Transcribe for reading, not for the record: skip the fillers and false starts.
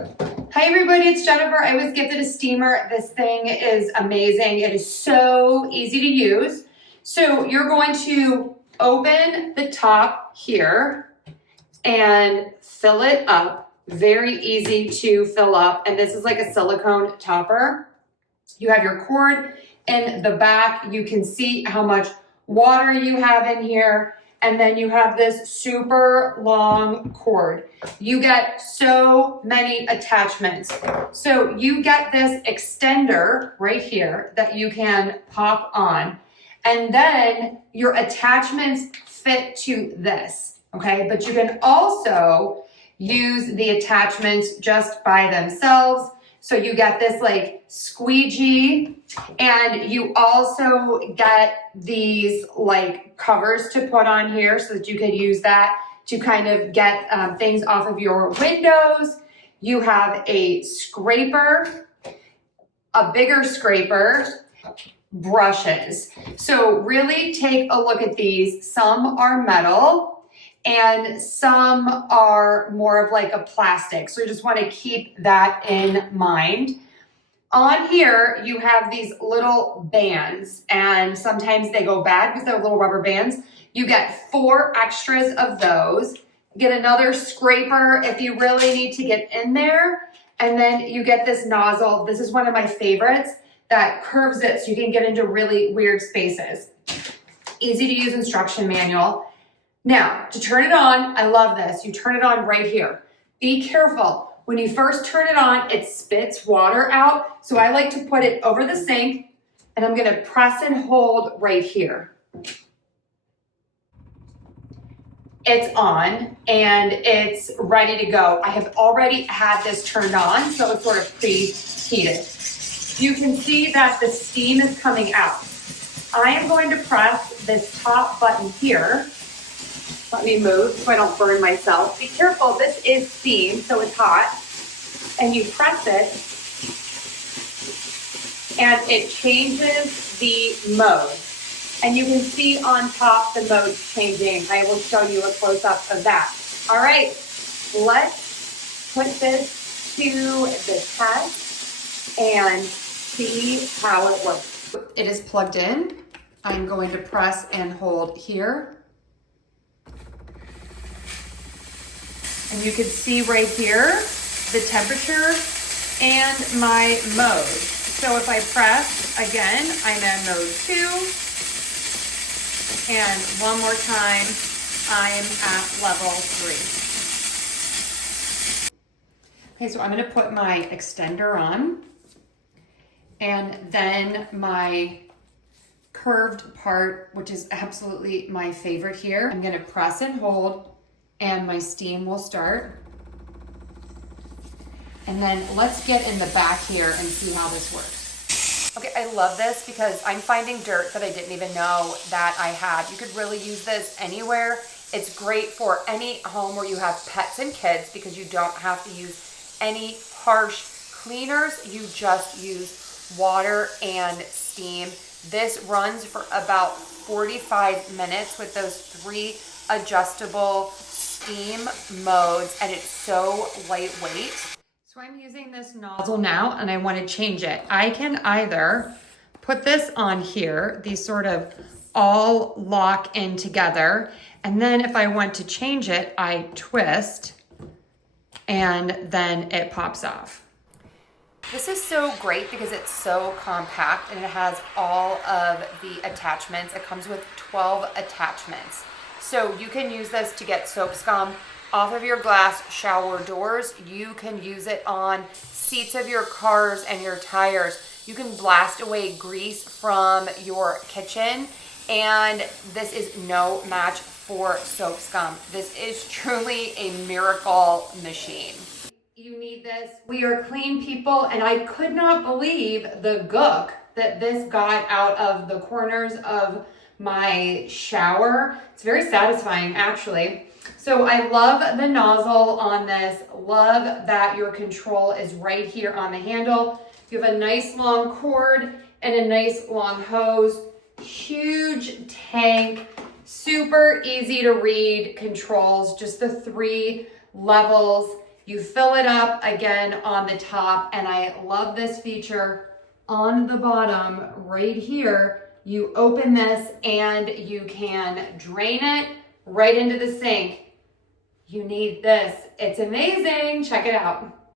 Hi everybody, it's Jennifer. I was gifted a steamer. This thing is amazing. It is so easy to use. So you're going to open the top here and fill it up. Very easy to fill up. And this is like a silicone topper. You have your cord in the back. You can see how much water you have in here. And then you have this super long cord. You get so many attachments. So you get this extender right here that you can pop on. And then your attachments fit to this, okay? But you can also use the attachments just by themselves. So you get this like squeegee, and you also get these like covers to put on here so that you can use that to kind of get things off of your windows. You have a scraper, a bigger scraper, brushes. So really take a look at these. Some are metal and some are more of like a plastic. So you just want to keep that in mind. On here, you have these little bands, and sometimes they go bad because they're little rubber bands. You get 4 extras of those. Get another scraper if you really need to get in there. And then you get this nozzle. This is one of my favorites that curves it so you can get into really weird spaces. Easy to use instruction manual. Now, to turn it on, I love this. You turn it on right here. Be careful. When you first turn it on, it spits water out. So I like to put it over the sink, and I'm gonna press and hold right here. It's on and it's ready to go. I have already had this turned on, so it's sort of preheated. You can see that the steam is coming out. I am going to press this top button here. Let me move so I don't burn myself. Be careful, this is steam, so it's hot. And you press it, and it changes the mode. And you can see on top the modes changing. I will show you a close-up of that. All right, let's put this to the test and see how it works. It is plugged in. I'm going to press and hold here. And you can see right here the temperature and my mode. So if I press again, I'm in mode 2. And one more time, I'm at level 3. Okay, so I'm gonna put my extender on, and then my curved part, which is absolutely my favorite here. I'm gonna press and hold, and my steam will start. And then let's get in the back here and see how this works. Okay, I love this because I'm finding dirt that I didn't even know that I had. You could really use this anywhere. It's great for any home where you have pets and kids because you don't have to use any harsh cleaners. You just use water and steam. This runs for about 45 minutes with those 3 adjustable steam modes, and it's so lightweight. So I'm using this nozzle now, and I want to change it. I can either put this on here, these sort of all lock in together, and then if I want to change it, I twist, and then it pops off. This is so great because it's so compact, and it has all of the attachments. It comes with 12 attachments. So you can use this to get soap scum off of your glass shower doors. You can use it on seats of your cars and your tires. You can blast away grease from your kitchen, and this is no match for soap scum. This is truly a miracle machine. You need this. We are clean people, and I could not believe the gook that this got out of the corners of my shower. It's very satisfying, actually. So I love the nozzle on this. Love that your control is right here on the handle. You have a nice long cord and a nice long hose. Huge tank, super easy to read controls, just the 3 levels. You fill it up again on the top, and I love this feature on the bottom right here. You open this and you can drain it right into the sink. You need this. It's amazing. Check it out.